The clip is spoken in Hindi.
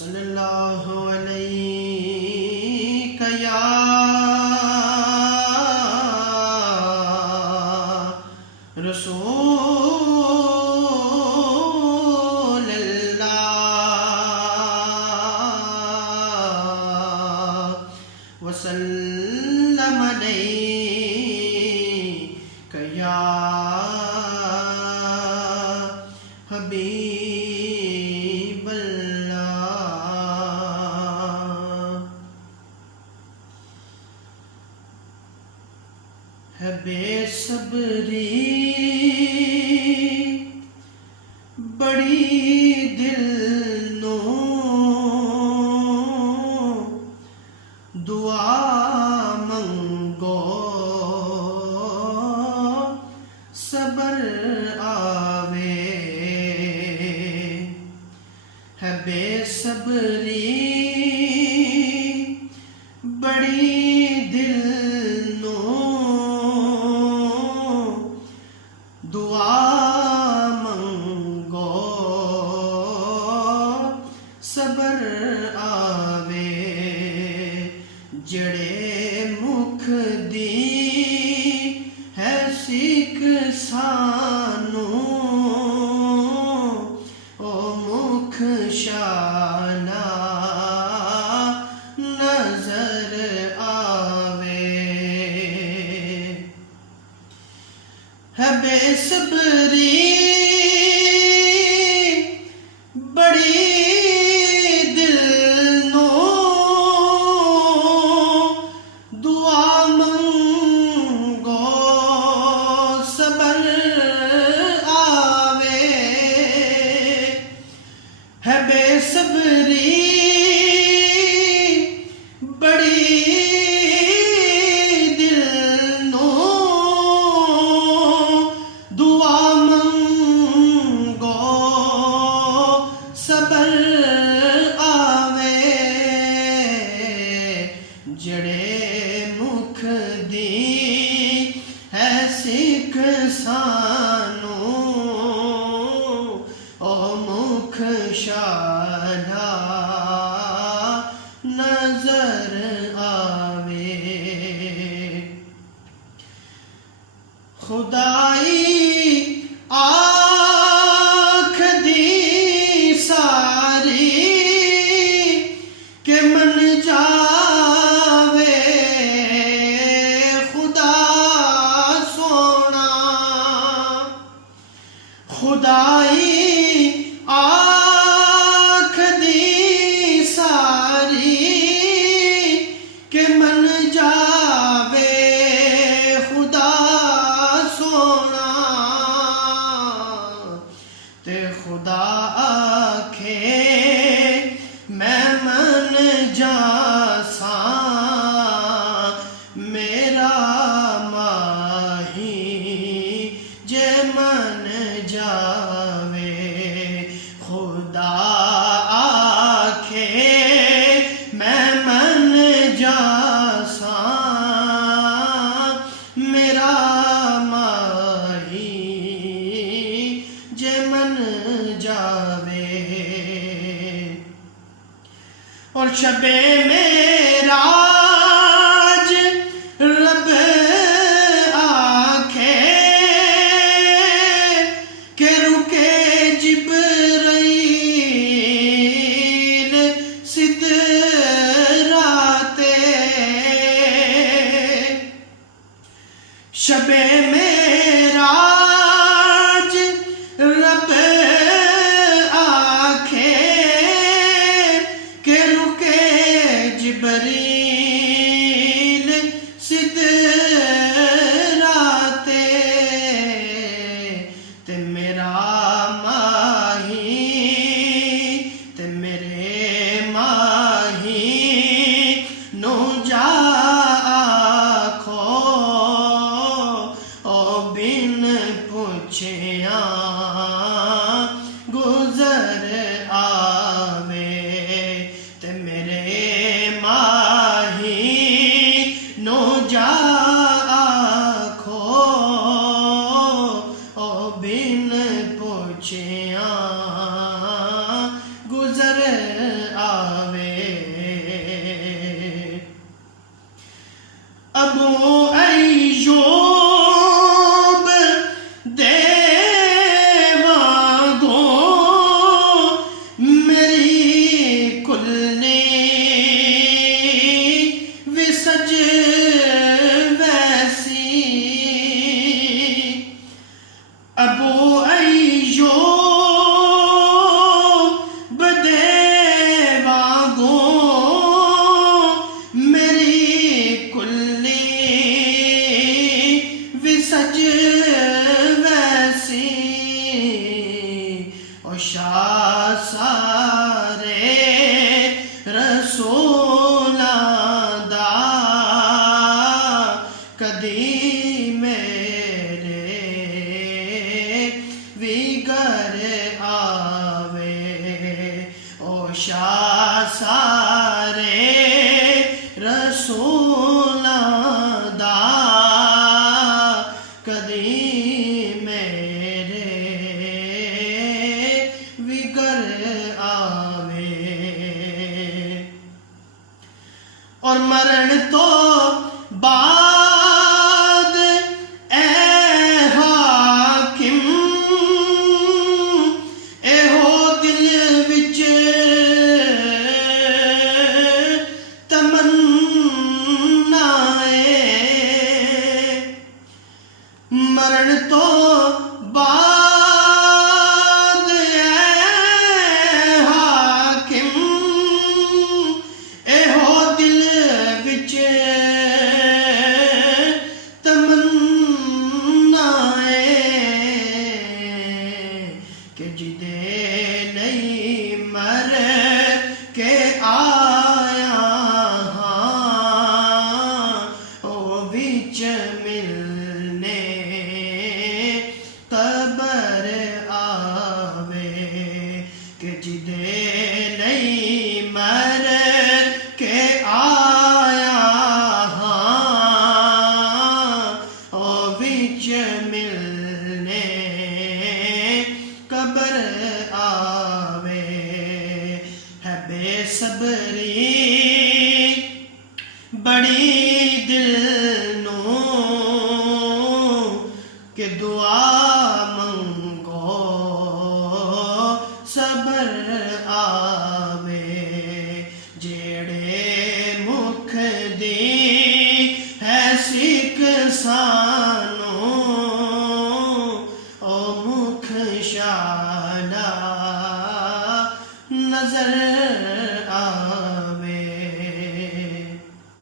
सल्लल्लाहु अलैका या रसूल अल्लाह वसल्लम अलैका या हबीब है बेसब्री बड़ी दिल नो दुआ मंगो सबर आवे है बेसब्री बड़ी दिल दुआ मंगो सबर आवे जड़े मुख दी है सीख सानू ओ मुख शाना नजर आवे है बेसब्री बड़ी दिल नो दुआ मंगो सबर आवे है बेसब्री बड़ी जड़े मुख दी है सिख सानू ओ मुख शाना नजर आवे खुदाई आँख दी सारी के मन जा खुदाई आँख दी सारी के मन जावे खुदा सोना ते खुदा आखे मैं मन जासा मेरा माही जे मन जावे खुदा आखे मैं मन जासा मेरा माही जे मन जावे और शबे मेरा रब जिब्राइल सिदराते शबे मेराज रब आखे के रुके जिब्राइल शाह सारे रसूलां दा कदी मेरे विगर आवे और मरण तो बाद ए हाकिम एहो दिल विच तमन्ना मरण तो बाद हाकिम एहो दिल विच तमन्ना कि जिदे नहीं मर के आया हाँ ओ विच मिलने कबर आवे कि जिदे नहीं मर के आया हाँ ओ विच मिलने कबर आवे है बेसबरी बड़ी दिल नू कि दुआ मंगो सबर आवे जेड़े मुख दी है सिख सानू ओ मुख शाला नजर